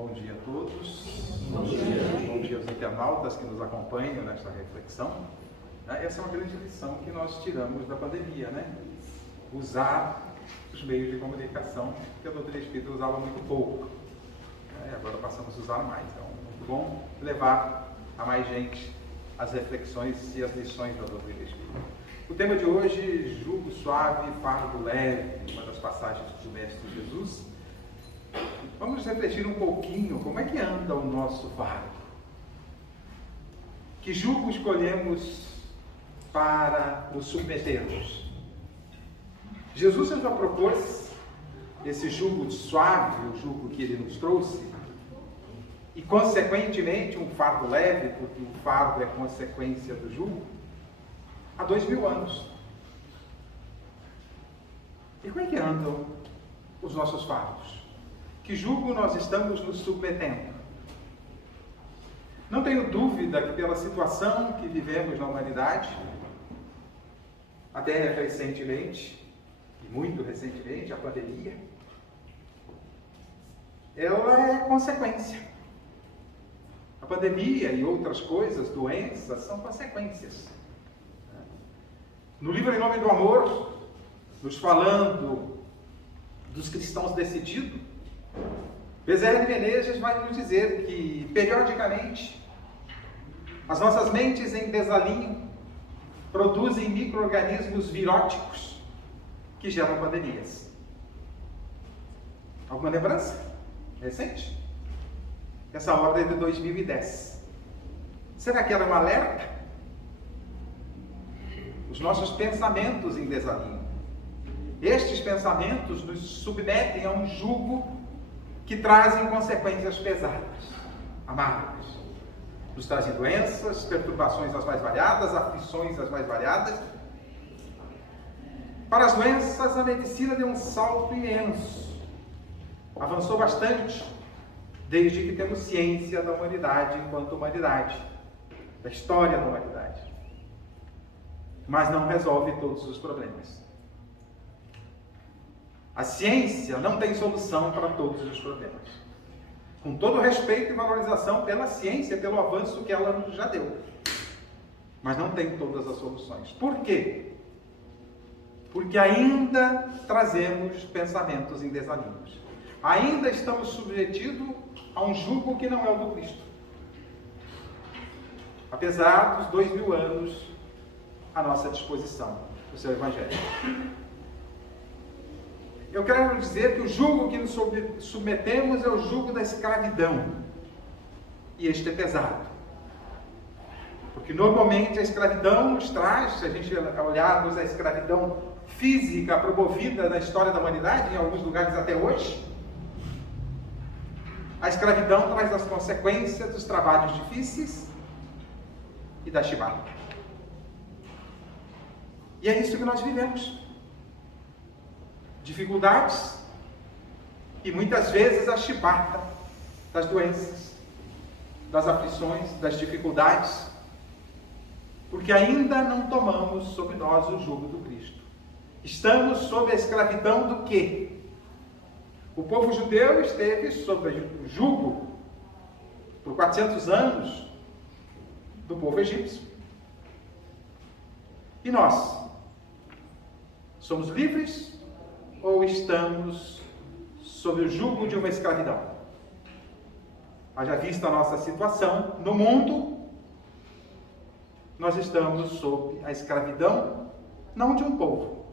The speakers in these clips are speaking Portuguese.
Bom dia a todos. Bom dia. Bom dia aos internautas que nos acompanham nesta reflexão. Essa é uma grande lição que nós tiramos da pandemia, né? Usar os meios de comunicação que a doutrina espírita usava muito pouco. Agora passamos a usar mais. Então, muito bom levar a mais gente as reflexões e as lições da doutrina espírita. O tema de hoje, jugo suave, fardo leve, uma das passagens do Mestre Jesus. Vamos refletir um pouquinho como é que anda o nosso fardo. Que jugo escolhemos para nos submetermos? Jesus já propôs esse jugo suave, o jugo que ele nos trouxe, e consequentemente um fardo leve, porque o fardo é consequência do jugo, há 2000 anos. E como é que andam os nossos fardos? Que jugo nós estamos nos submetendo? Não tenho dúvida que pela situação que vivemos na humanidade, até recentemente, e muito recentemente, a pandemia, ela é consequência. A pandemia e outras coisas, doenças, são consequências. No livro Em Nome do Amor, nos falando dos cristãos decididos, Bezerra de Menezes vai nos dizer que, periodicamente, as nossas mentes em desalinho produzem micro-organismos viróticos que geram pandemias. Alguma lembrança recente? Essa obra é de 2010. Será que era um alerta? Os nossos pensamentos em desalinho. Estes pensamentos nos submetem a um jugo que trazem consequências pesadas, amargas. Nos trazem doenças, perturbações as mais variadas, aflições as mais variadas. Para as doenças, a medicina deu um salto imenso. Avançou bastante, desde que temos ciência da humanidade enquanto humanidade, da história da humanidade. Mas não resolve todos os problemas. A ciência não tem solução para todos os problemas. Com todo o respeito e valorização pela ciência, pelo avanço que ela nos já deu. Mas não tem todas as soluções. Por quê? Porque ainda trazemos pensamentos em desalinhos. Ainda estamos submetidos a um jugo que não é o do Cristo. Apesar dos 2000 anos à nossa disposição, o seu Evangelho. Eu quero dizer que o jugo que nos submetemos é o jugo da escravidão. E este é pesado. Porque normalmente a escravidão nos traz, se a gente olharmos a escravidão física promovida na história da humanidade, em alguns lugares até hoje, a escravidão traz as consequências dos trabalhos difíceis e da chibata. E é isso que nós vivemos. Dificuldades e muitas vezes a chibata das doenças, das aflições, das dificuldades, porque ainda não tomamos sobre nós o jugo do Cristo. Estamos sob a escravidão do quê? O povo judeu esteve sob o jugo por 400 anos do povo egípcio. E nós? Somos livres ou estamos sob o jugo de uma escravidão? Haja vista a nossa situação no mundo, nós estamos sob a escravidão, não de um povo,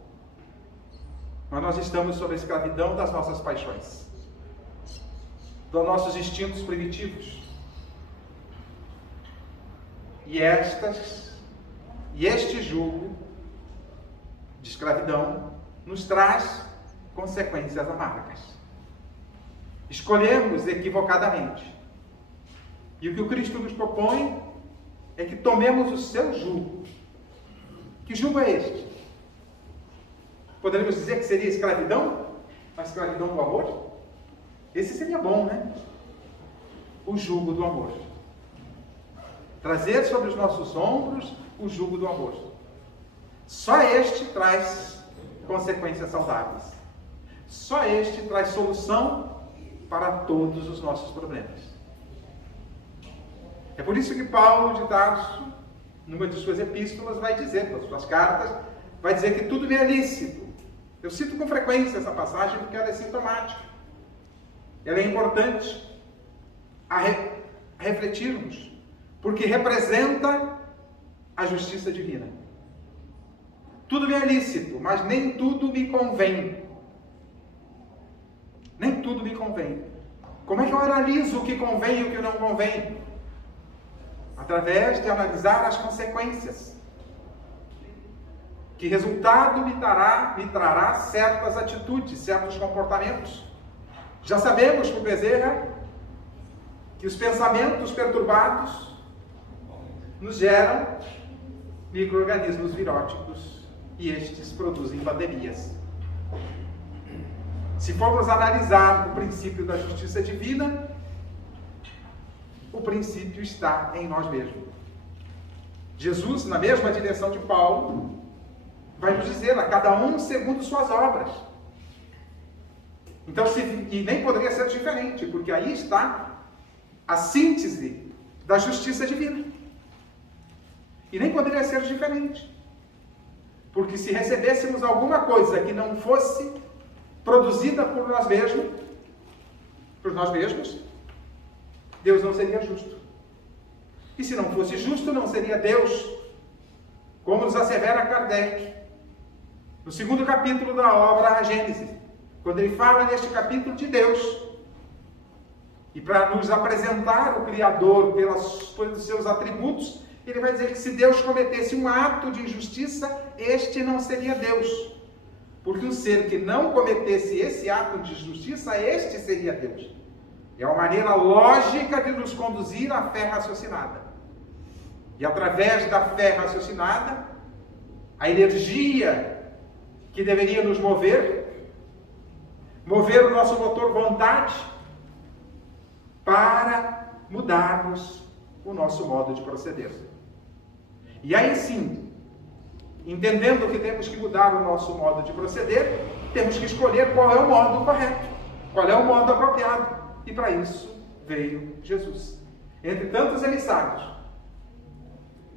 mas nós estamos sob a escravidão das nossas paixões, dos nossos instintos primitivos. E este jugo de escravidão nos traz consequências amargas. Escolhemos equivocadamente. E o que o Cristo nos propõe é que tomemos o seu jugo. Que jugo é este? Poderíamos dizer que seria escravidão? A escravidão do amor? Esse seria bom, né? O jugo do amor. Trazer sobre os nossos ombros o jugo do amor. Só este traz consequências saudáveis. Só este traz solução para todos os nossos problemas. É por isso que Paulo de Tarso, numa de suas epístolas, vai dizer, nas suas cartas, vai dizer que tudo me é lícito. Eu cito com frequência essa passagem porque ela é sintomática. Ela é importante a refletirmos, porque representa a justiça divina. Tudo me é lícito, mas nem tudo me convém. Nem tudo me convém. Como é que eu analiso o que convém e o que não convém? Através de analisar as consequências. Que resultado me trará certas atitudes, certos comportamentos. Já sabemos por Bezerra que os pensamentos perturbados nos geram micro-organismos viróticos e estes produzem pandemias. Se formos analisar o princípio da justiça divina, o princípio está em nós mesmos. Jesus, na mesma direção de Paulo, vai nos dizer a cada um segundo suas obras. Então, e nem poderia ser diferente, porque aí está a síntese da justiça divina. E nem poderia ser diferente. Porque se recebêssemos alguma coisa que não fosse produzida por nós mesmos, Deus não seria justo. E se não fosse justo, não seria Deus. Como nos assevera Kardec, no 2º capítulo da obra A Gênese, quando ele fala neste capítulo de Deus, e para nos apresentar o Criador pelos seus atributos, ele vai dizer que se Deus cometesse um ato de injustiça, este não seria Deus. Porque um ser que não cometesse esse ato de justiça, este seria Deus. É uma maneira lógica de nos conduzir à fé raciocinada. E através da fé raciocinada, a energia que deveria nos mover o nosso motor vontade para mudarmos o nosso modo de proceder. E aí sim, entendendo que temos que mudar o nosso modo de proceder, temos que escolher qual é o modo correto, qual é o modo apropriado. E para isso veio Jesus. Entre tantos emissários,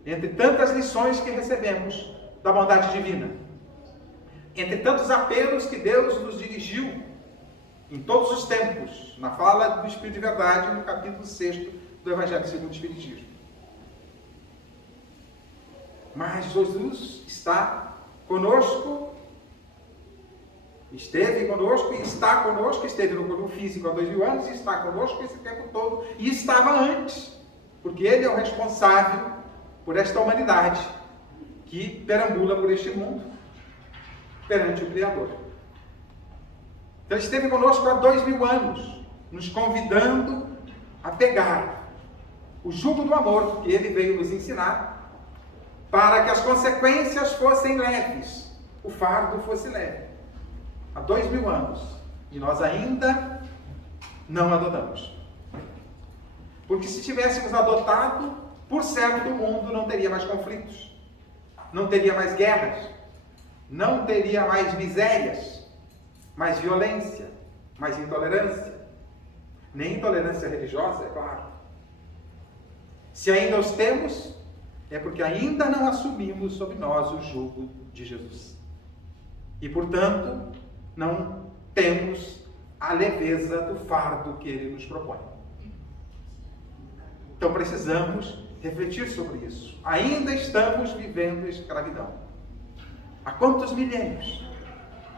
entre tantas lições que recebemos da bondade divina, entre tantos apelos que Deus nos dirigiu em todos os tempos, na fala do Espírito de Verdade, no capítulo 6 do Evangelho segundo o Espiritismo. Mas Jesus está conosco, esteve conosco e está conosco, esteve no corpo físico há 2000 anos e está conosco esse tempo todo e estava antes, porque Ele é o responsável por esta humanidade que perambula por este mundo perante o Criador. Então esteve conosco há 2000 anos, nos convidando a pegar o jugo do amor que Ele veio nos ensinar, para que as consequências fossem leves, o fardo fosse leve. Há 2000 anos, e nós ainda não adotamos. Porque se tivéssemos adotado, por certo o mundo não teria mais conflitos, não teria mais guerras, não teria mais misérias, mais violência, mais intolerância. Nem intolerância religiosa, é claro. Se ainda os temos, é porque ainda não assumimos sobre nós o jugo de Jesus. E, portanto, não temos a leveza do fardo que Ele nos propõe. Então precisamos refletir sobre isso. Ainda estamos vivendo a escravidão. Há quantos milênios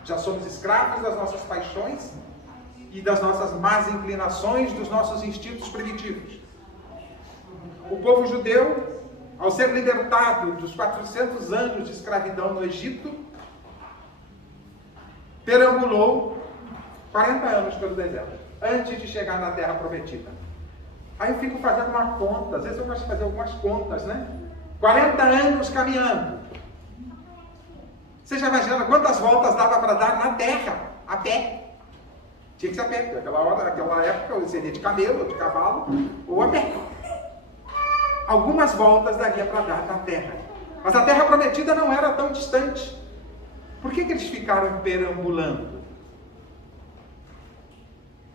já somos escravos das nossas paixões e das nossas más inclinações, dos nossos instintos primitivos? O povo judeu, ao ser libertado dos 400 anos de escravidão no Egito, perambulou 40 anos pelo deserto, antes de chegar na terra prometida. Aí eu fico fazendo uma conta, às vezes eu gosto de fazer algumas contas, né? 40 anos caminhando. Você já imagina quantas voltas dava para dar na terra, a pé? Tinha que ser a pé, porque naquela época eu seria de camelo, de cavalo, ou a pé. Algumas voltas daria para dar na terra. Mas a terra prometida não era tão distante. Por que eles ficaram perambulando?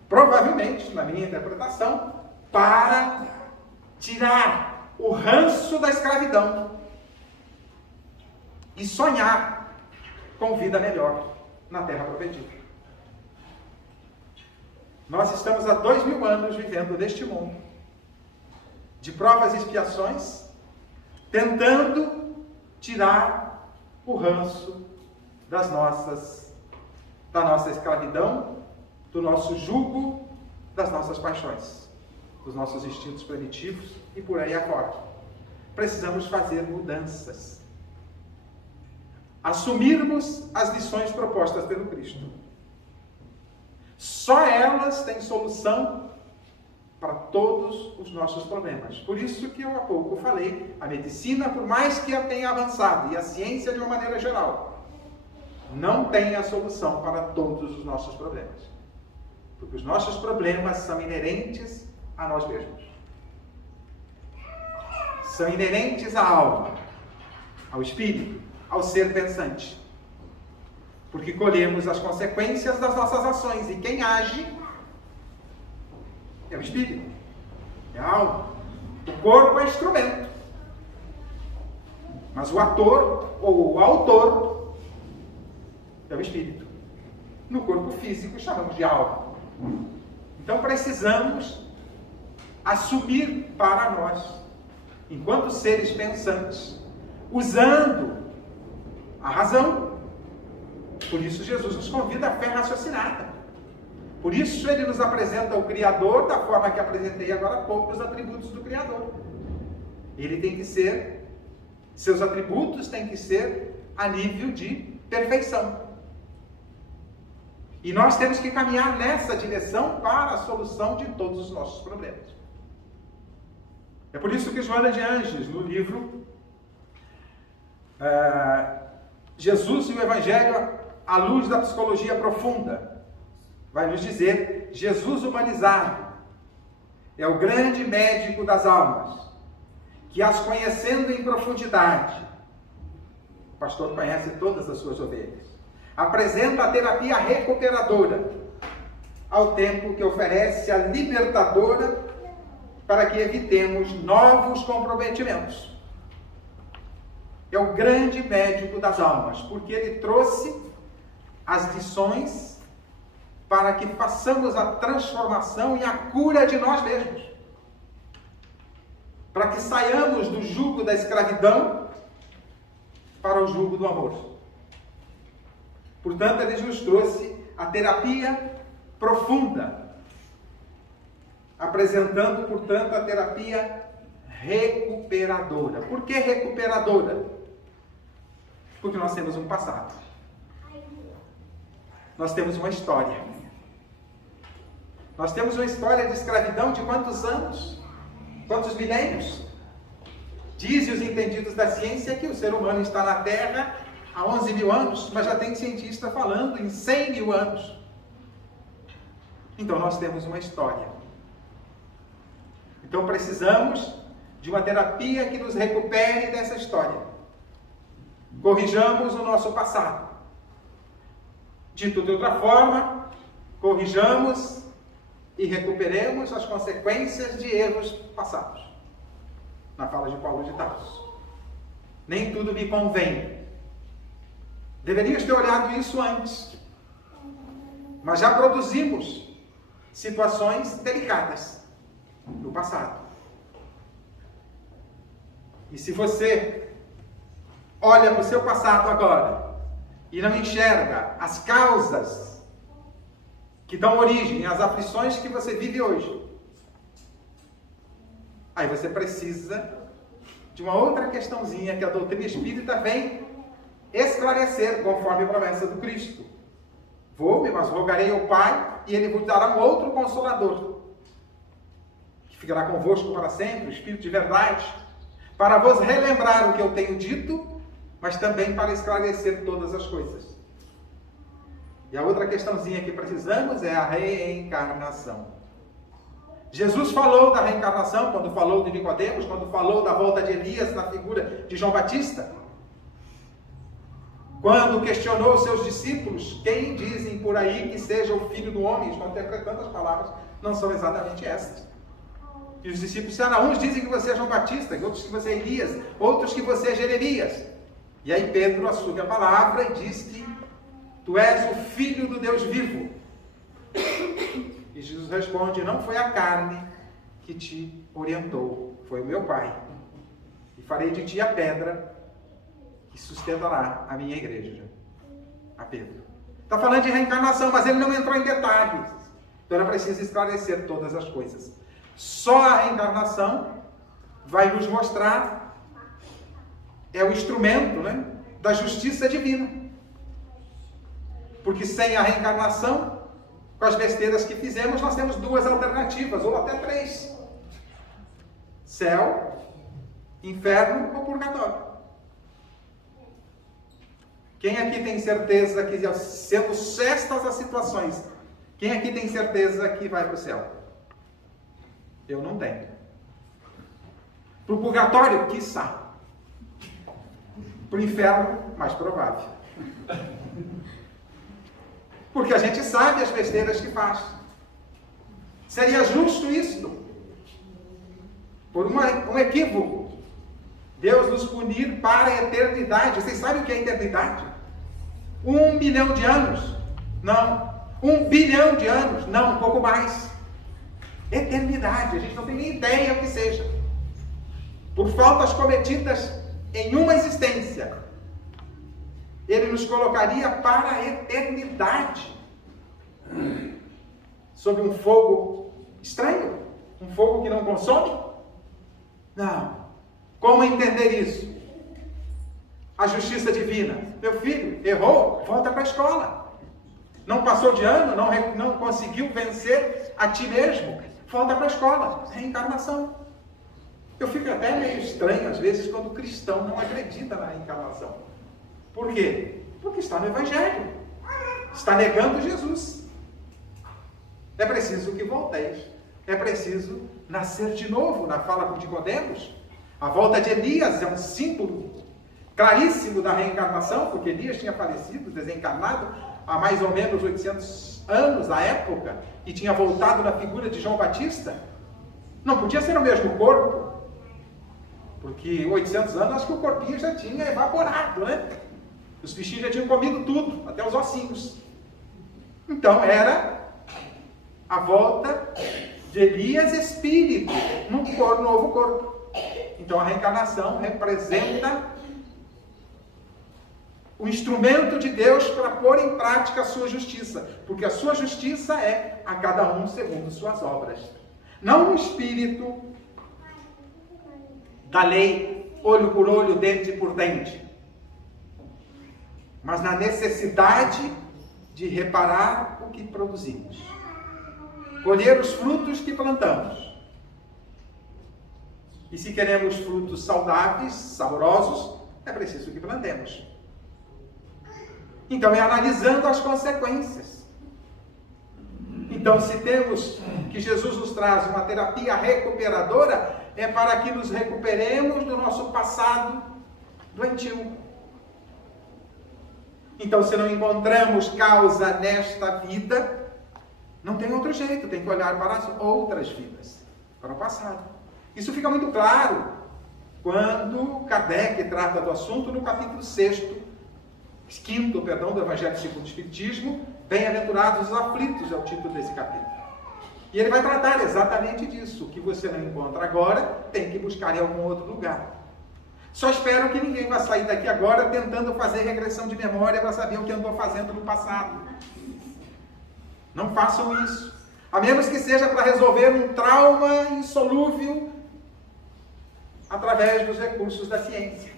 Provavelmente, na minha interpretação, para tirar o ranço da escravidão e sonhar com vida melhor na Terra Prometida. Nós estamos há 2000 anos vivendo neste mundo, de provas e expiações, tentando tirar o ranço da nossa escravidão, do nosso jugo, das nossas paixões, dos nossos instintos primitivos e por aí afora. Precisamos fazer mudanças. Assumirmos as lições propostas pelo Cristo. Só elas têm solução para todos os nossos problemas. Por isso que eu há pouco falei, a medicina, por mais que ela tenha avançado, e a ciência de uma maneira geral, não tem a solução para todos os nossos problemas. Porque os nossos problemas são inerentes a nós mesmos. São inerentes à alma, ao espírito, ao ser pensante. Porque colhemos as consequências das nossas ações. E quem age é o espírito, é a alma. O corpo é instrumento. Mas o ator ou o autor é o espírito. No corpo físico chamamos de alma. Então precisamos assumir para nós, enquanto seres pensantes, usando a razão. Por isso Jesus nos convida à fé raciocinada. Por isso ele nos apresenta o Criador da forma que apresentei agora há pouco os atributos do Criador. Ele tem que ser, seus atributos têm que ser a nível de perfeição. E nós temos que caminhar nessa direção para a solução de todos os nossos problemas. É por isso que Joana de Anjos, no livro Jesus e o Evangelho à luz da psicologia profunda, vai nos dizer: Jesus humanizado é o grande médico das almas, que as conhecendo em profundidade, o pastor conhece todas as suas ovelhas, apresenta a terapia recuperadora, ao tempo que oferece a libertadora, para que evitemos novos comprometimentos. É o grande médico das almas, porque ele trouxe as lições para que façamos a transformação e a cura de nós mesmos. Para que saiamos do jugo da escravidão para o jugo do amor. Portanto, ele nos trouxe a terapia profunda, apresentando, portanto, a terapia recuperadora. Por que recuperadora? Porque nós temos um passado. Nós temos uma história. Nós temos uma história de escravidão de quantos anos? Quantos milênios? Dizem os entendidos da ciência que o ser humano está na Terra há 11 mil anos, mas já tem cientista falando em 100 mil anos. Então nós temos uma história. Então precisamos de uma terapia que nos recupere dessa história. Corrijamos o nosso passado. Dito de outra forma, corrijamos e recuperemos as consequências de erros passados. Na fala de Paulo de Tarso. Nem tudo me convém. Deverias ter olhado isso antes. Mas já produzimos situações delicadas no passado. E se você olha para o seu passado agora e não enxerga as causas que dão origem às aflições que você vive hoje, aí você precisa de uma outra questãozinha que a doutrina espírita vem esclarecer, conforme a promessa do Cristo. Vou-me, mas rogarei ao Pai, e Ele vos dará um outro Consolador, que ficará convosco para sempre, o Espírito de verdade, para vos relembrar o que eu tenho dito, mas também para esclarecer todas as coisas. E a outra questãozinha que precisamos é a reencarnação. Jesus falou da reencarnação quando falou de Nicodemos, quando falou da volta de Elias na figura de João Batista. Quando questionou seus discípulos, quem dizem por aí que seja o Filho do Homem? Estão interpretando as palavras, não são exatamente essas. E os discípulos disseram, uns dizem que você é João Batista, outros que você é Elias, outros que você é Jeremias. E aí Pedro assume a palavra e diz que tu és o Filho do Deus vivo. E Jesus responde, não foi a carne que te orientou, foi o meu Pai. E farei de ti a pedra que sustentará a minha igreja. A Pedro. Está falando de reencarnação, mas ele não entrou em detalhes. Então era preciso esclarecer todas as coisas. Só a reencarnação vai nos mostrar, é o instrumento, né, da justiça divina. Porque sem a reencarnação, com as besteiras que fizemos, nós temos duas alternativas, ou até três. Céu, inferno ou purgatório. Quem aqui tem certeza que, sendo estas as situações, quem aqui tem certeza que vai para o céu? Eu não tenho. Para o purgatório, quiçá. Para o inferno, mais provável. Porque a gente sabe as besteiras que faz. Seria justo isso? Por um equívoco. Deus nos punir para a eternidade. Vocês sabem o que é eternidade? 1 milhão de anos? Não. 1 bilhão de anos? Não, um pouco mais. Eternidade. A gente não tem nem ideia o que seja. Por faltas cometidas em uma existência, Ele nos colocaria para a eternidade. Sob um fogo estranho? Um fogo que não consome? Não. Como entender isso? A justiça divina. Meu filho, errou? Volta para a escola. Não passou de ano? Não conseguiu vencer a ti mesmo? Volta para a escola. Reencarnação. Eu fico até meio estranho, às vezes, quando o cristão não acredita na reencarnação. Por quê? Porque está no Evangelho. Está negando Jesus. É preciso que volteis. É preciso nascer de novo, na fala de Nicodemos. A volta de Elias é um símbolo claríssimo da reencarnação, porque Elias tinha falecido, desencarnado, há mais ou menos 800 anos na época, e tinha voltado na figura de João Batista. Não podia ser o mesmo corpo, porque 800 anos acho que o corpinho já tinha evaporado, né? Os bichinhos já tinham comido tudo, até os ossinhos. Então era a volta de Elias espírito, num novo corpo. Então a reencarnação representa o instrumento de Deus para pôr em prática a sua justiça, porque a sua justiça é a cada um segundo suas obras. Não o espírito da lei, olho por olho, dente por dente, mas na necessidade de reparar o que produzimos, colher os frutos que plantamos. E se queremos frutos saudáveis, saborosos, é preciso que plantemos. Então é analisando as consequências. Então, se temos que Jesus nos traz uma terapia recuperadora, é para que nos recuperemos do nosso passado doentio. Então, se não encontramos causa nesta vida, não tem outro jeito, tem que olhar para as outras vidas, para o passado. Isso fica muito claro quando Kardec trata do assunto no capítulo 5 do Evangelho segundo o Espiritismo. Bem-aventurados os aflitos é o título desse capítulo. E ele vai tratar exatamente disso. O que você não encontra agora, tem que buscar em algum outro lugar. Só espero que ninguém vá sair daqui agora tentando fazer regressão de memória para saber o que andou fazendo no passado. Não façam isso. A menos que seja para resolver um trauma insolúvel através dos recursos da ciência.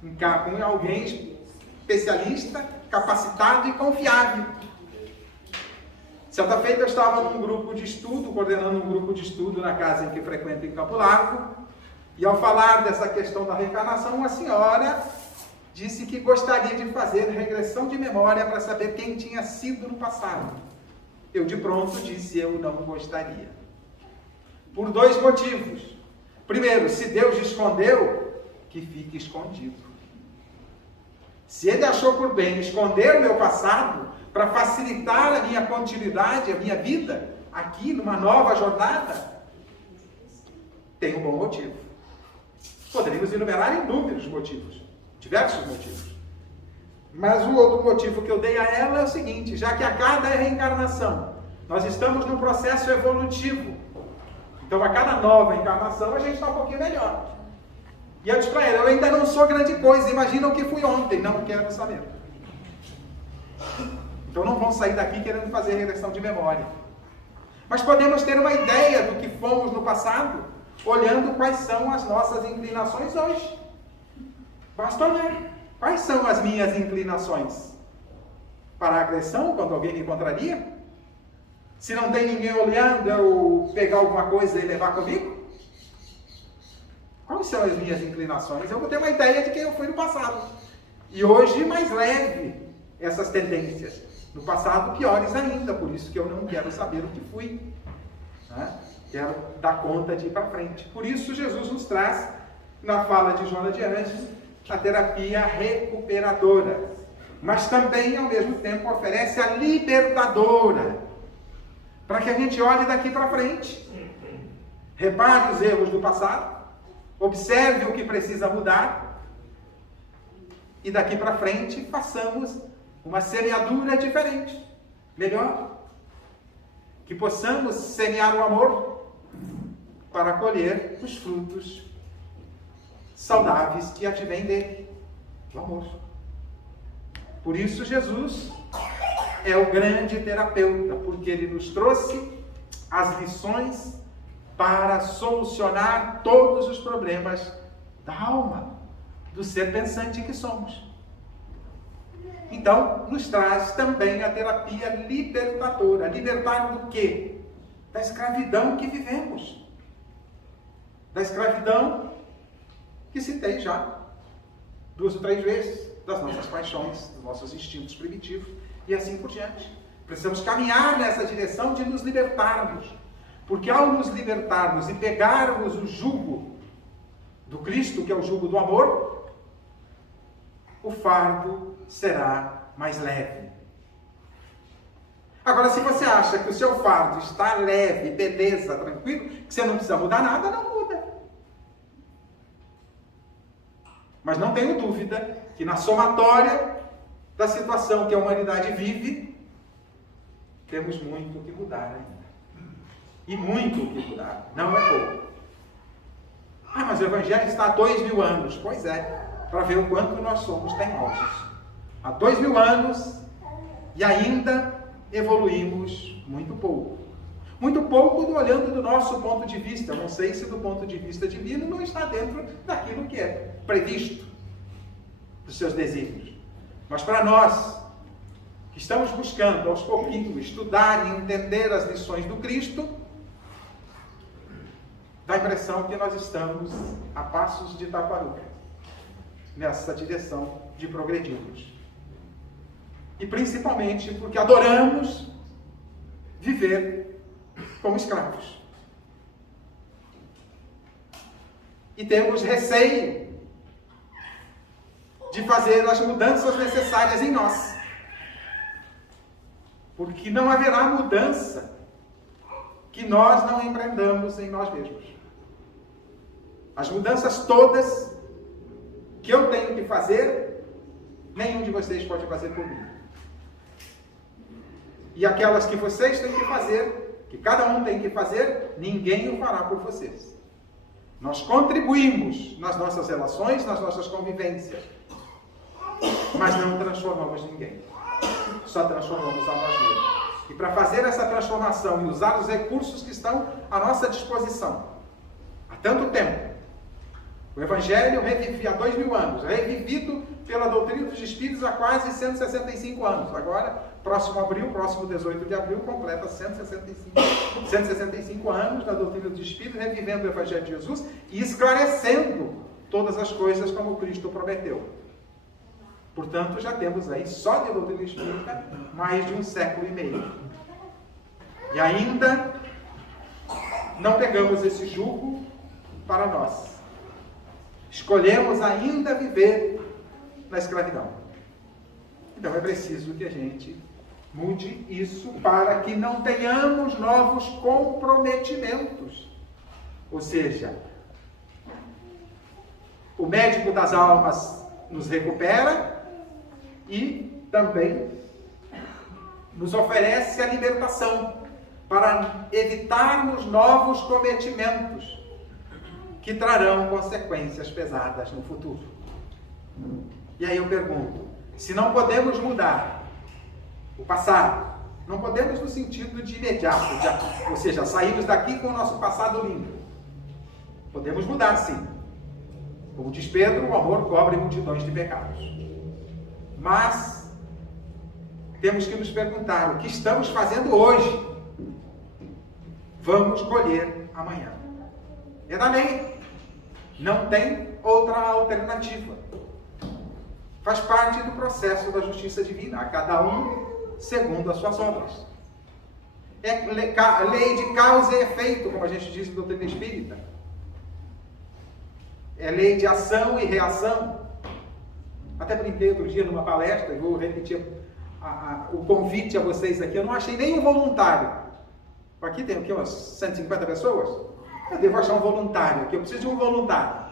Com alguém especialista, capacitado e confiável. Certa feita eu estava num grupo de estudo, coordenando um grupo de estudo na casa em que frequento em Campo Largo, e ao falar dessa questão da reencarnação, uma senhora disse que gostaria de fazer regressão de memória para saber quem tinha sido no passado. Eu de pronto disse, eu não gostaria. Por 2 motivos. Primeiro, se Deus escondeu, que fique escondido. Se ele achou por bem esconder o meu passado para facilitar a minha continuidade, a minha vida, aqui numa nova jornada, tem um bom motivo. Poderíamos enumerar inúmeros motivos, diversos motivos. Mas o outro motivo que eu dei a ela é o seguinte: já que a cada reencarnação nós estamos num processo evolutivo, então a cada nova encarnação a gente está um pouquinho melhor. E eu disse para ela: eu ainda não sou grande coisa, imagina o que fui ontem, não quero saber. Então não vão sair daqui querendo fazer regressão de memória. Mas podemos ter uma ideia do que fomos no passado, olhando quais são as nossas inclinações hoje. Basta olhar. Quais são as minhas inclinações? Para a agressão, quando alguém me contraria? Se não tem ninguém olhando, eu pegar alguma coisa e levar comigo? Quais são as minhas inclinações? Eu vou ter uma ideia de quem eu fui no passado. E hoje, mais leve essas tendências. No passado, piores ainda. Por isso que eu não quero saber o que fui. Quero dar conta de ir para frente. Por isso, Jesus nos traz, na fala de Joana de Anjos, a terapia recuperadora. Mas também, ao mesmo tempo, oferece a libertadora. Para que a gente olhe daqui para frente. Repare os erros do passado. Observe o que precisa mudar. E daqui para frente, façamos uma semeadura diferente. Melhor. Que possamos semear o amor para colher os frutos saudáveis que advêm dele, do amor. Por isso Jesus é o grande terapeuta, porque ele nos trouxe as lições para solucionar todos os problemas da alma, do ser pensante que somos. Então, nos traz também a terapia libertadora. Libertar do quê? Da escravidão que vivemos. Da escravidão que citei já 2 ou 3 vezes, das nossas paixões, dos nossos instintos primitivos e assim por diante. Precisamos caminhar nessa direção de nos libertarmos, porque ao nos libertarmos e pegarmos o jugo do Cristo, que é o jugo do amor, o fardo será mais leve. Agora, se você acha que o seu fardo está leve, beleza, tranquilo, que você não precisa mudar nada, não muda. Mas não tenho dúvida que na somatória da situação que a humanidade vive, temos muito o que mudar ainda. E muito o que mudar. Não é pouco. Mas o Evangelho está há 2000 anos. Pois é, para ver o quanto nós somos teimosos. Há 2000 anos e ainda evoluímos muito pouco. Muito pouco olhando do nosso ponto de vista. Eu não sei se do ponto de vista divino não está dentro daquilo que é previsto dos seus desígnios. Mas para nós, que estamos buscando aos pouquinhos estudar e entender as lições do Cristo, dá a impressão que nós estamos a passos de tartaruga nessa direção de progredirmos. E principalmente porque adoramos viver como escravos. E temos receio de fazer as mudanças necessárias em nós. Porque não haverá mudança que nós não empreendamos em nós mesmos. As mudanças todas que eu tenho que fazer, nenhum de vocês pode fazer por mim. E aquelas que vocês têm que fazer, que cada um tem que fazer, ninguém o fará por vocês. Nós contribuímos nas nossas relações, nas nossas convivências, mas não transformamos ninguém. Só transformamos a nós mesmos. E para fazer essa transformação e usar os recursos que estão à nossa disposição, há tanto tempo, o Evangelho revive há 2000 anos, revivido pela doutrina dos Espíritos há quase 165 anos. Agora, próximo 18 de abril, completa 165 anos da doutrina dos Espíritos, revivendo o Evangelho de Jesus e esclarecendo todas as coisas como Cristo prometeu. Portanto, já temos aí, só de doutrina espírita, mais de 1 século e meio. E ainda não pegamos esse jugo para nós. Escolhemos ainda viver na escravidão. Então é preciso que a gente mude isso para que não tenhamos novos comprometimentos. Ou seja, o médico das almas nos recupera e também nos oferece a libertação para evitarmos novos cometimentos que trarão consequências pesadas no futuro. E aí eu pergunto, se não podemos mudar o passado, não podemos no sentido de imediato, ou seja, saímos daqui com o nosso passado limpo. Podemos mudar, sim. Como diz Pedro, o amor cobre multidões de pecados. Mas temos que nos perguntar o que estamos fazendo hoje. Vamos colher amanhã. É da lei. Não tem outra alternativa. Faz parte do processo da justiça divina, a cada um segundo as suas obras. É lei de causa e efeito, como a gente diz em doutrina espírita. É lei de ação e reação. Até brinquei outro dia numa palestra, e vou repetir o convite a vocês aqui. Eu não achei nenhum voluntário. Aqui tem o quê? Umas 150 pessoas? Eu devo achar um voluntário aqui. Eu preciso de um voluntário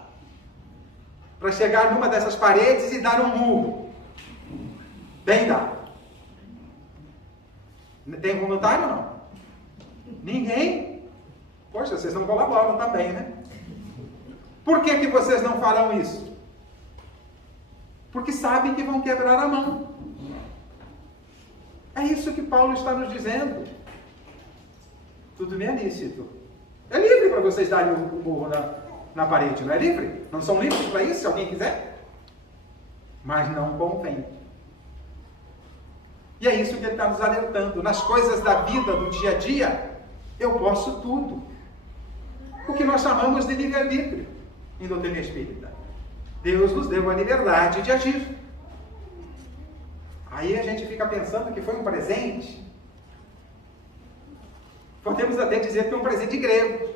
para chegar numa dessas paredes e dar um murro. Bem dado. Tem voluntário ou não? Ninguém? Poxa, vocês não colaboram também, né? Por que vocês não farão isso? Porque sabem que vão quebrar a mão. É isso que Paulo está nos dizendo. Tudo nem é lícito. É livre para vocês darem o murro na parede, não é livre? Não são livres para isso, se alguém quiser? Mas não convém. E é isso que ele está nos alertando. Nas coisas da vida, do dia a dia, eu posso tudo. O que nós chamamos de livre-arbítrio em doutrina espírita. Deus nos deu a liberdade de agir. Aí a gente fica pensando que foi um presente. Podemos até dizer que foi um presente grego.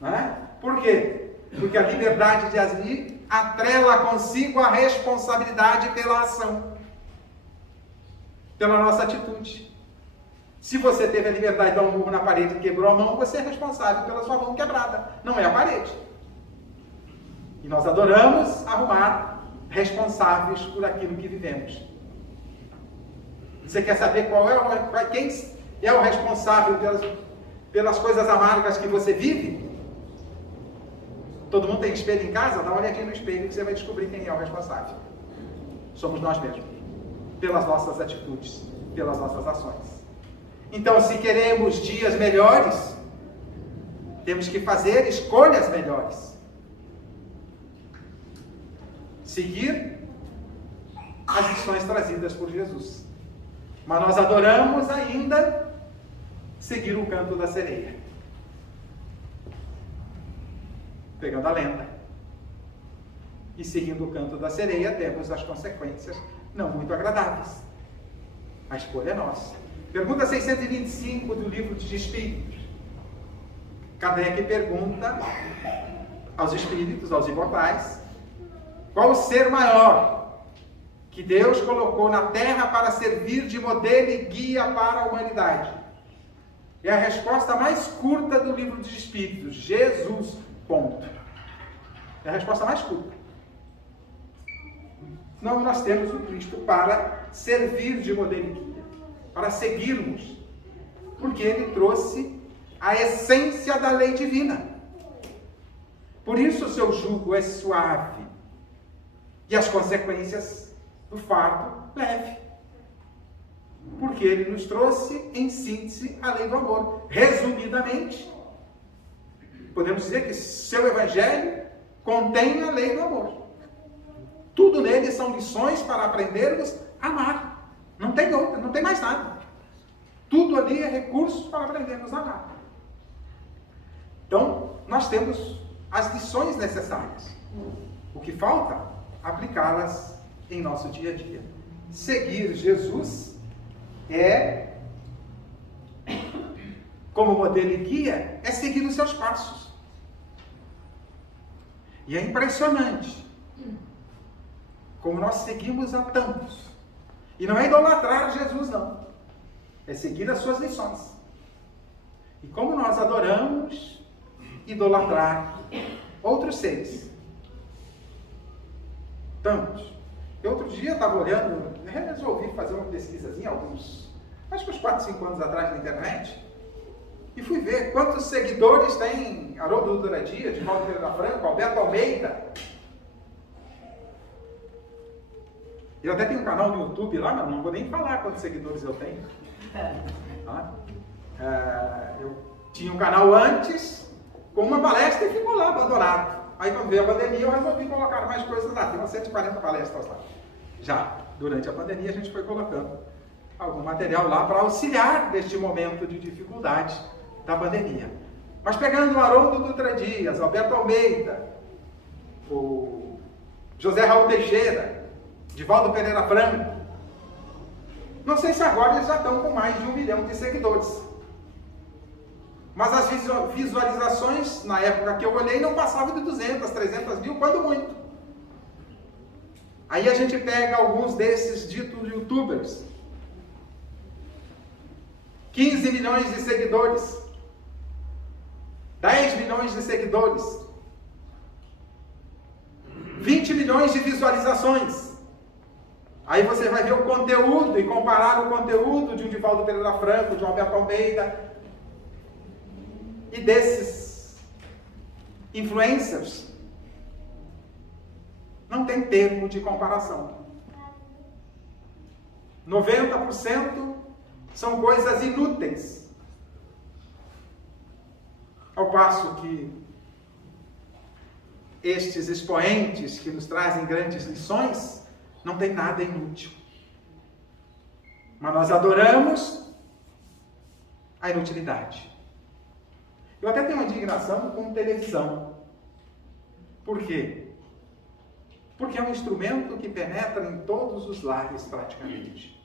Não é? Por quê? Porque a liberdade de agir atrela consigo a responsabilidade pela ação, pela nossa atitude. Se você teve a liberdade de dar um murro na parede e quebrou a mão, você é responsável pela sua mão quebrada, não é a parede. E nós adoramos arrumar responsáveis por aquilo que vivemos. Você quer saber quem é o responsável pelas coisas amargas que você vive? Todo mundo tem espelho em casa? Dá uma olhadinha no espelho que você vai descobrir quem é o responsável. Somos nós mesmos. Pelas nossas atitudes, pelas nossas ações. Então, se queremos dias melhores, temos que fazer escolhas melhores. Seguir as lições trazidas por Jesus. Mas nós adoramos ainda seguir o canto da sereia. Pegando a lenda. E seguindo o canto da sereia, temos as consequências não muito agradáveis. A escolha é nossa. Pergunta 625 do livro de Espíritos. Kardec pergunta aos espíritos, aos imortais, qual o ser maior que Deus colocou na Terra para servir de modelo e guia para a humanidade? É a resposta mais curta do livro dos Espíritos. Jesus, ponto. É a resposta mais curta. Não, nós temos o Cristo para servir de modelo e guia, para seguirmos, porque Ele trouxe a essência da lei divina. Por isso o seu jugo é suave e as consequências do fardo leve. Porque Ele nos trouxe, em síntese, a lei do amor. Resumidamente, podemos dizer que seu Evangelho contém a lei do amor. Tudo nele são lições para aprendermos a amar. Não tem outra, não tem mais nada. Tudo ali é recurso para aprendermos a amar. Então, nós temos as lições necessárias. O que falta? Aplicá-las em nosso dia a dia. Seguir Jesus como modelo e guia, é seguir os seus passos. E é impressionante como nós seguimos a tantos. E não é idolatrar Jesus, não. É seguir as suas lições. E como nós adoramos idolatrar outros seres. Tantos. Eu outro dia estava olhando, resolvi fazer uma pesquisazinha, acho que uns 4, 5 anos atrás na internet, e fui ver quantos seguidores tem Haroldo Dutra Dias, Divaldo Pereira Franco, Alberto Almeida. Eu até tenho um canal no YouTube lá, mas não vou nem falar quantos seguidores eu tenho. Eu tinha um canal antes, com uma palestra e ficou lá abandonado. Aí quando veio a pandemia eu resolvi colocar mais coisas lá. Tem umas 140 palestras lá. Já durante a pandemia a gente foi colocando algum material lá para auxiliar neste momento de dificuldade da pandemia. Mas pegando o Haroldo Dutra Dias, Alberto Almeida, o José Raul Teixeira, Divaldo Pereira Franco, não sei se agora eles já estão com mais de 1 milhão de seguidores. Mas as visualizações, na época que eu olhei, não passavam de 200, 300 mil, quando muito. Aí a gente pega alguns desses ditos youtubers. 15 milhões de seguidores. 10 milhões de seguidores. 20 milhões de visualizações. Aí você vai ver o conteúdo e comparar o conteúdo de um Divaldo Pereira Franco, de um Alberto Almeida, e desses influencers, não tem termo de comparação. 90% são coisas inúteis. Ao passo que estes expoentes que nos trazem grandes lições, não tem nada inútil. Mas nós adoramos a inutilidade. Eu até tenho uma indignação com televisão. Por quê? Porque é um instrumento que penetra em todos os lares praticamente.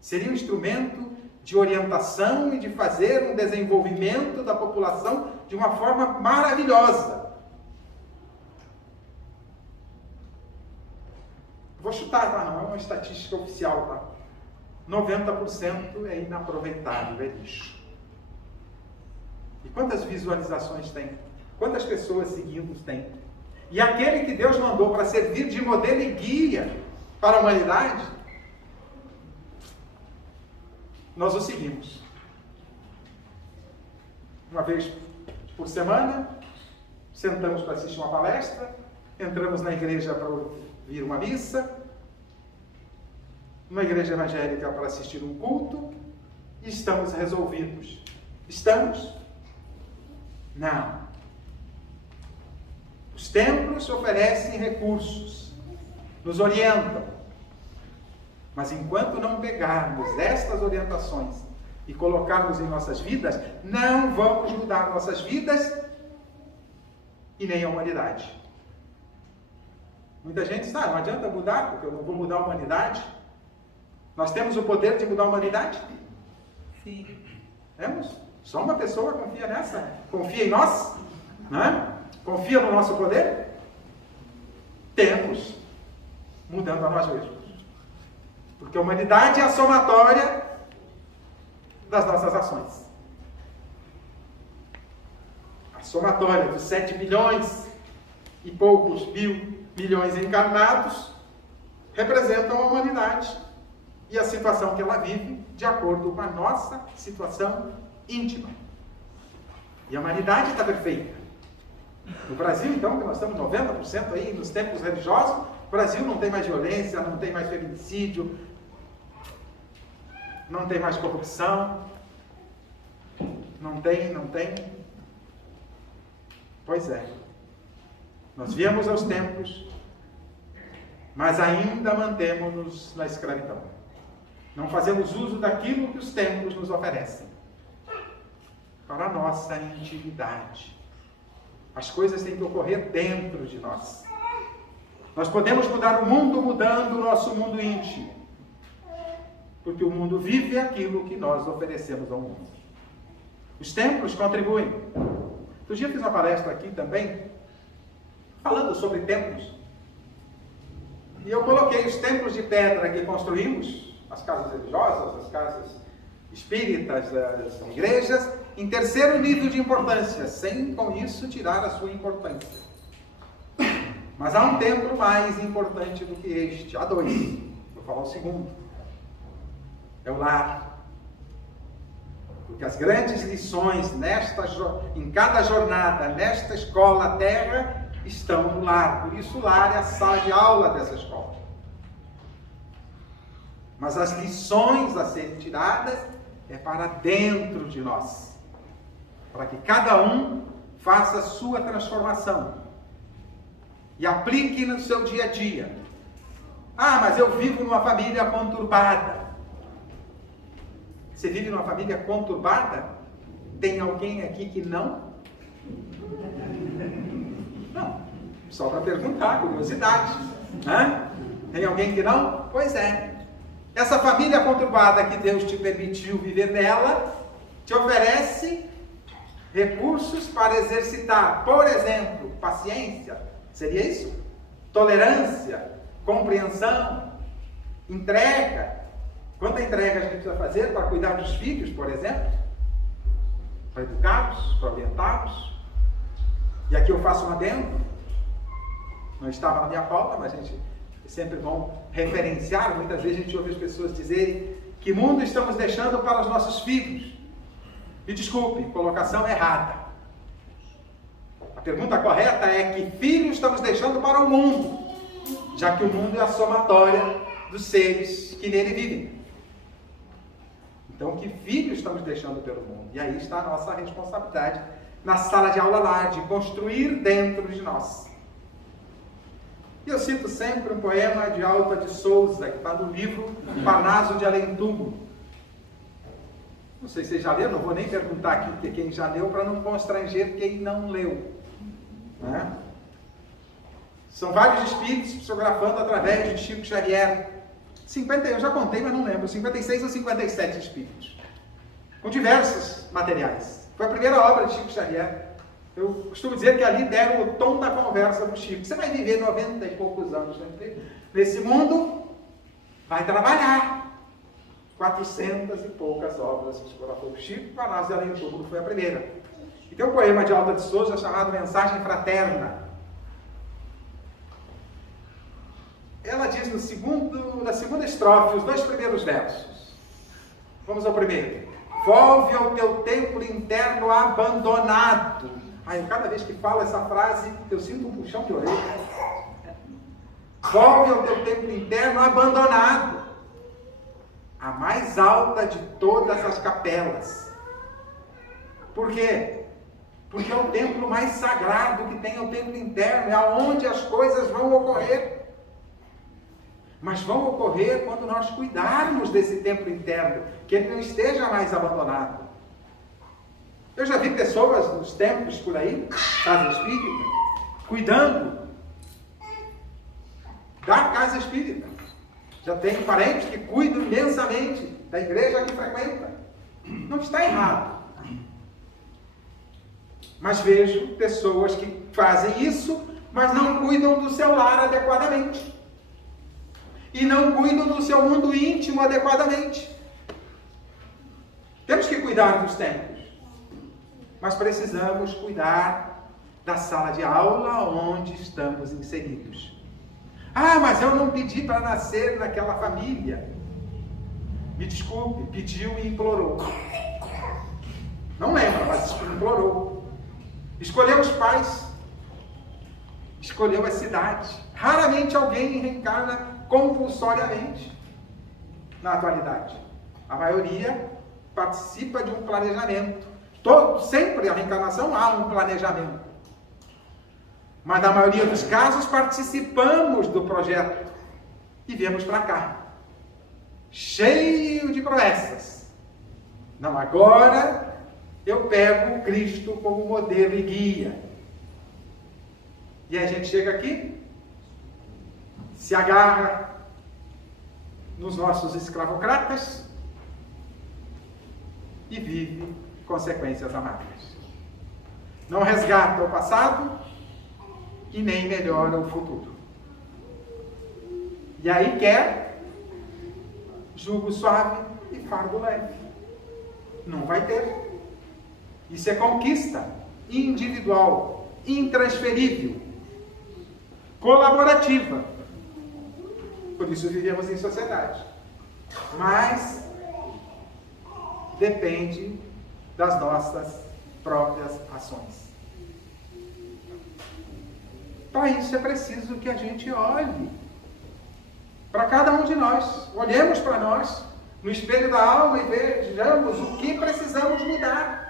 Seria um instrumento de orientação e de fazer um desenvolvimento da população de uma forma maravilhosa. Vou chutar, tá? Não é uma estatística oficial, tá? 90% é inaproveitável, é lixo. E quantas visualizações tem? Quantas pessoas seguindo tem? E aquele que Deus mandou para servir de modelo e guia para a humanidade, nós o seguimos. Uma vez por semana, sentamos para assistir uma palestra, entramos na igreja para ouvir uma missa, numa igreja evangélica para assistir um culto, e estamos resolvidos. Estamos? Não. Os templos oferecem recursos, nos orientam. Mas enquanto não pegarmos estas orientações e colocarmos em nossas vidas, não vamos mudar nossas vidas e nem a humanidade. Muita gente diz, não adianta mudar, porque eu não vou mudar a humanidade. Nós temos o poder de mudar a humanidade? Sim. Temos? Só uma pessoa confia nessa? Confia em nós? Né? Confia no nosso poder? Temos. Mudando a nós mesmos. Porque a humanidade é a somatória das nossas ações. A somatória dos 7 bilhões e poucos milhões encarnados representam a humanidade e a situação que ela vive de acordo com a nossa situação íntima. E a humanidade está perfeita. No Brasil, então, que nós estamos 90% aí nos templos religiosos, o Brasil não tem mais violência, não tem mais feminicídio, não tem mais corrupção, não tem. Pois é. Nós viemos aos templos, mas ainda mantemos-nos na escravidão. Não fazemos uso daquilo que os templos nos oferecem. Para a nossa intimidade. As coisas têm que ocorrer dentro de nós. Nós podemos mudar o mundo mudando o nosso mundo íntimo. Porque o mundo vive aquilo que nós oferecemos ao mundo. Os templos contribuem. Outro dia eu fiz uma palestra aqui também, falando sobre templos. E eu coloquei os templos de pedra que construímos, as casas religiosas, as casas espíritas, das igrejas, em terceiro nível de importância, sem com isso tirar a sua importância. Mas há um templo mais importante do que este, há dois, vou falar o segundo, é o lar. Porque as grandes lições em cada jornada, nesta escola terra, estão no lar. Por isso o lar é a sala de aula dessa escola. Mas as lições a serem tiradas é para dentro de nós. Para que cada um faça a sua transformação. E aplique no seu dia a dia. Ah, mas eu vivo numa família conturbada. Você vive numa família conturbada? Tem alguém aqui que não? Não. Só para perguntar, curiosidade. Tem alguém que não? Pois é. Essa família conturbada que Deus te permitiu viver nela, te oferece recursos para exercitar, por exemplo, paciência. Seria isso? Tolerância, compreensão, entrega. Quanta entrega a gente precisa fazer para cuidar dos filhos, por exemplo? Para educá-los, para orientá-los. E aqui eu faço um adendo. Não estava na minha pauta, mas a gente é sempre bom referenciar. Muitas vezes a gente ouve as pessoas dizerem que mundo estamos deixando para os nossos filhos. Me desculpe, colocação errada. A pergunta correta é que filhos estamos deixando para o mundo, já que o mundo é a somatória dos seres que nele vivem. Então, que filhos estamos deixando pelo mundo? E aí está a nossa responsabilidade na sala de aula lá, de construir dentro de nós. E eu cito sempre um poema de Alta de Souza, que está no livro Parnaso de Além-Túmulo. Não sei se vocês já leram, não vou nem perguntar aqui quem já leu, para não constranger quem não leu. Né? São vários espíritos psicografando através de Chico Xavier. 50, eu já contei, mas não lembro, 56 ou 57 espíritos, com diversos materiais. Foi a primeira obra de Chico Xavier. Eu costumo dizer que ali deram o tom da conversa do Chico. Você vai viver 90 e poucos anos nesse mundo, vai trabalhar. 400 e poucas obras psicografou o Chico, Parnaso de Além-Túmulo foi a primeira. E tem um poema de Alta de Souza chamado Mensagem Fraterna. Ela diz na segunda estrofe, os dois primeiros versos. Vamos ao primeiro. Volve ao teu templo interno abandonado. Eu cada vez que falo essa frase, eu sinto um puxão de orelha. Volve ao teu templo interno abandonado, a mais alta de todas as capelas. Por quê? Porque é o templo mais sagrado que tem, o templo interno, é onde as coisas vão ocorrer. Mas vão ocorrer quando nós cuidarmos desse templo interno, que ele não esteja mais abandonado. Eu já vi pessoas nos templos por aí, casa espírita, cuidando da casa espírita. Já tenho parentes que cuidam imensamente da igreja que frequenta. Não está errado. Mas vejo pessoas que fazem isso, mas não cuidam do seu lar adequadamente. E não cuidam do seu mundo íntimo adequadamente. Temos que cuidar dos templos, mas precisamos cuidar da sala de aula onde estamos inseridos. Mas eu não pedi para nascer naquela família. Me desculpe, pediu e implorou. Não lembra, mas implorou. Escolheu os pais, escolheu a cidade. Raramente alguém reencarna compulsoriamente na atualidade. A maioria participa de um planejamento. Sempre a reencarnação há um planejamento. Mas na maioria dos casos participamos do projeto e viemos para cá, cheio de promessas. Não, agora eu pego o Cristo como modelo e guia. E a gente chega aqui, se agarra nos nossos escravocratas e vive consequências amargas. Não resgata o passado e nem melhora o futuro. E aí quer jugo suave e fardo leve. Não vai ter. Isso é conquista individual, intransferível, colaborativa. Por isso vivemos em sociedade. Mas depende das nossas próprias ações. Para isso é preciso que a gente olhe para cada um de nós. Olhemos para nós no espelho da alma e vejamos o que precisamos mudar.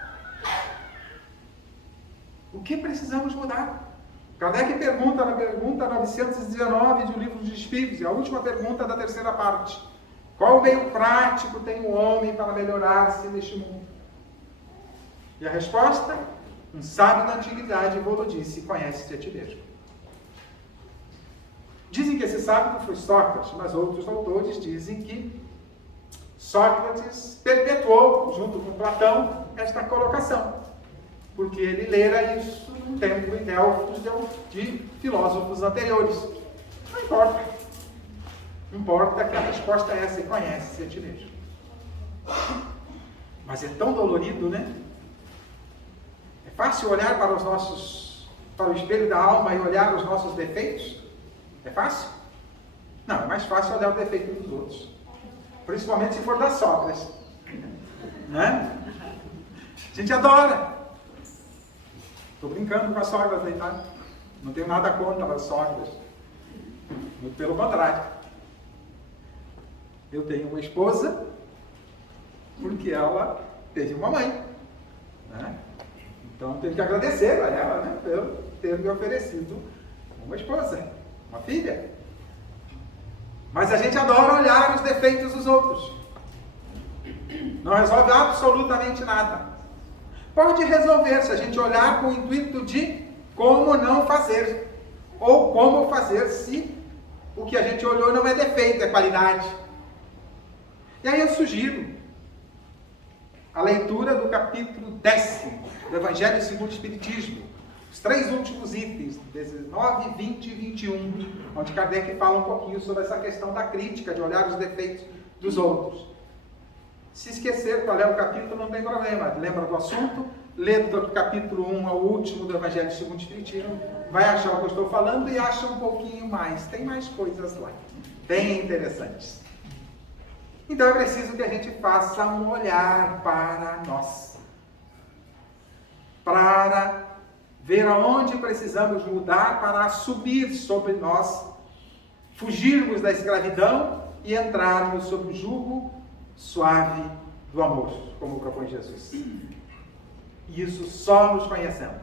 O que precisamos mudar? Kardec pergunta na pergunta 919 do Livro dos Espíritos, e a última pergunta da terceira parte. Qual meio prático tem o homem para melhorar-se neste mundo? E a resposta? Um sábio da antiguidade, Volto disse, conhece-te a ti mesmo. Dizem que esse sábio foi Sócrates, mas outros autores dizem que Sócrates perpetuou, junto com Platão, esta colocação, porque ele lera isso num templo em Delfos de filósofos anteriores. Não importa. Importa que a resposta é essa, e conhece-se a ti mesmo. Mas é tão dolorido, né? É fácil olhar para o espelho da alma e olhar os nossos defeitos? É fácil? Não, é mais fácil olhar o defeito dos outros. Principalmente se for das sogras. Né? A gente adora. Estou brincando com as sogras aí, tá? Não tenho nada contra as sogras. Muito pelo contrário. Eu tenho uma esposa porque ela teve uma mãe. Né? Então tenho que agradecer a ela, né, por ter me oferecido uma esposa, uma filha. Mas a gente adora olhar os defeitos dos outros. Não resolve absolutamente nada. Pode resolver se a gente olhar com o intuito de como não fazer. Ou como fazer se o que a gente olhou não é defeito, é qualidade. E aí eu sugiro a leitura do capítulo 10 do Evangelho segundo o Espiritismo. Os 3 últimos itens, 19, 20 e 21, onde Kardec fala um pouquinho sobre essa questão da crítica, de olhar os defeitos dos outros. Se esquecer qual é o capítulo, não tem problema. Lembra do assunto, lê do capítulo 1 ao último do Evangelho segundo o Espiritismo, vai achar o que eu estou falando e acha um pouquinho mais. Tem mais coisas lá, bem interessantes. Então é preciso que a gente faça um olhar para nós. Para ver aonde precisamos mudar para subir sobre nós, fugirmos da escravidão e entrarmos sob o jugo suave do amor, como propõe Jesus. E isso só nos conhecendo.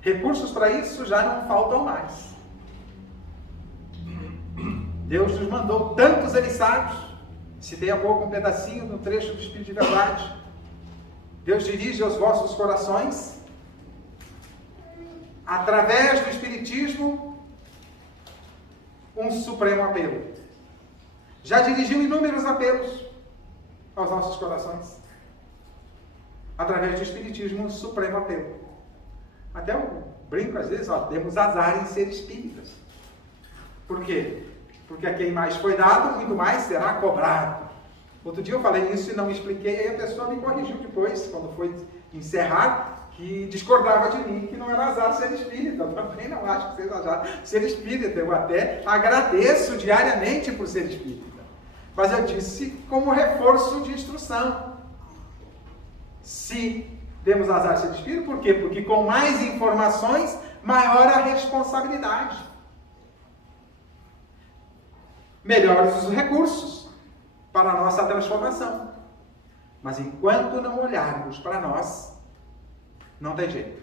Recursos para isso já não faltam mais. Deus nos mandou tantos emissários. Citei há pouco um pedacinho do trecho do Espírito de Verdade. Deus dirige aos vossos corações, através do Espiritismo, um supremo apelo. Já dirigiu inúmeros apelos aos nossos corações. Através do Espiritismo, um supremo apelo. Até eu brinco às vezes, temos azar em ser espíritas. Por quê? Porque a quem mais foi dado, muito mais será cobrado. Outro dia eu falei isso e não expliquei, aí a pessoa me corrigiu depois, quando foi encerrar, que discordava de mim, que não era azar ser espírita. Eu também não acho que seja azar ser espírita. Eu até agradeço diariamente por ser espírita. Mas eu disse como reforço de instrução. Se temos azar ser espírita, por quê? Porque com mais informações, maior a responsabilidade. Melhores os recursos para a nossa transformação. Mas enquanto não olharmos para nós, não tem jeito.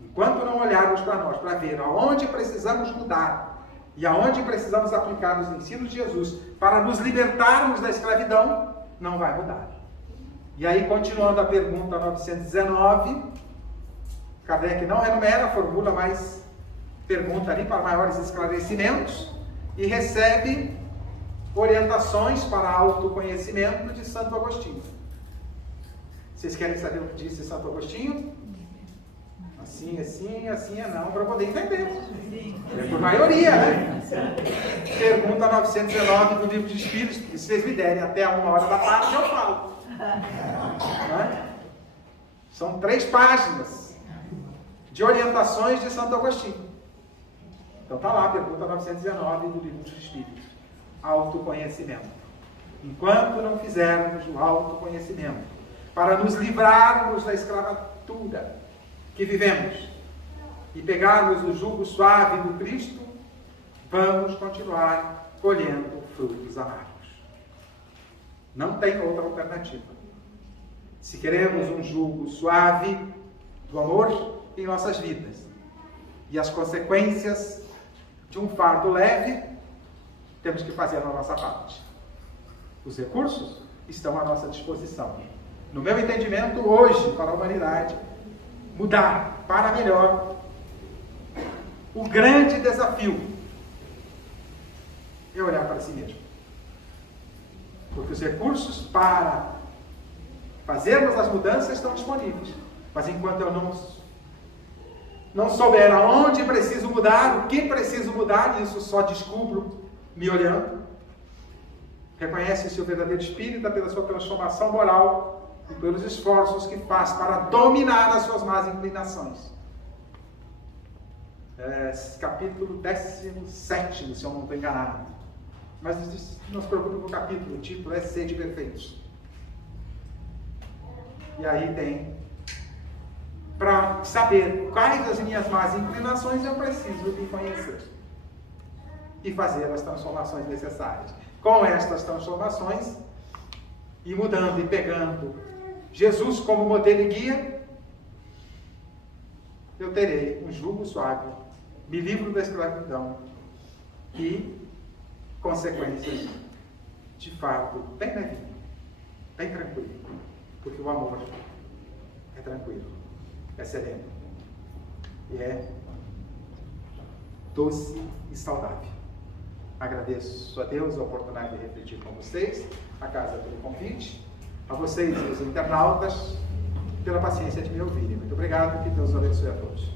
Enquanto não olharmos para nós, para ver aonde precisamos mudar e aonde precisamos aplicar os ensinos de Jesus para nos libertarmos da escravidão, não vai mudar. E aí, continuando a pergunta 919, Kardec não renumera, formula mais pergunta ali para maiores esclarecimentos e recebe orientações para autoconhecimento de Santo Agostinho. Vocês querem saber o que disse Santo Agostinho? assim é sim, assim é não, para poder entender. É por maioria, né? Pergunta 919 do Livro de Espíritos, se vocês me derem até 1h da tarde, eu falo. Né? São 3 páginas de orientações de Santo Agostinho. Então está lá, pergunta 919 do Livro dos Espíritos. Autoconhecimento. Enquanto não fizermos o autoconhecimento, para nos livrarmos da escravatura que vivemos e pegarmos o jugo suave do Cristo, vamos continuar colhendo frutos amargos. Não tem outra alternativa. Se queremos um jugo suave do amor em nossas vidas e as consequências de um fardo leve, temos que fazer a nossa parte. Os recursos estão à nossa disposição. No meu entendimento, hoje, para a humanidade, mudar para melhor, o grande desafio é olhar para si mesmo. Porque os recursos para fazermos as mudanças estão disponíveis. Mas enquanto eu não souber aonde preciso mudar, o que preciso mudar, isso só descubro me olhando. Reconhece-se o verdadeiro espírita pela sua transformação moral e pelos esforços que faz para dominar as suas más inclinações. Capítulo 17, se eu não estou enganado. Mas não se preocupe com o capítulo, o título é Sede Perfeitos. E aí tem, para saber quais as minhas más inclinações, eu preciso me conhecer e fazer as transformações necessárias. Com estas transformações, e mudando e pegando Jesus como modelo e guia, eu terei um jugo suave, me livro da escravidão e consequências de fardo bem levinho, bem tranquilo, porque o amor é tranquilo, é sereno e é doce e saudável. Agradeço a Deus a oportunidade de refletir com vocês, a casa pelo convite, a vocês e os internautas pela paciência de me ouvirem. Muito obrigado, que Deus abençoe a todos.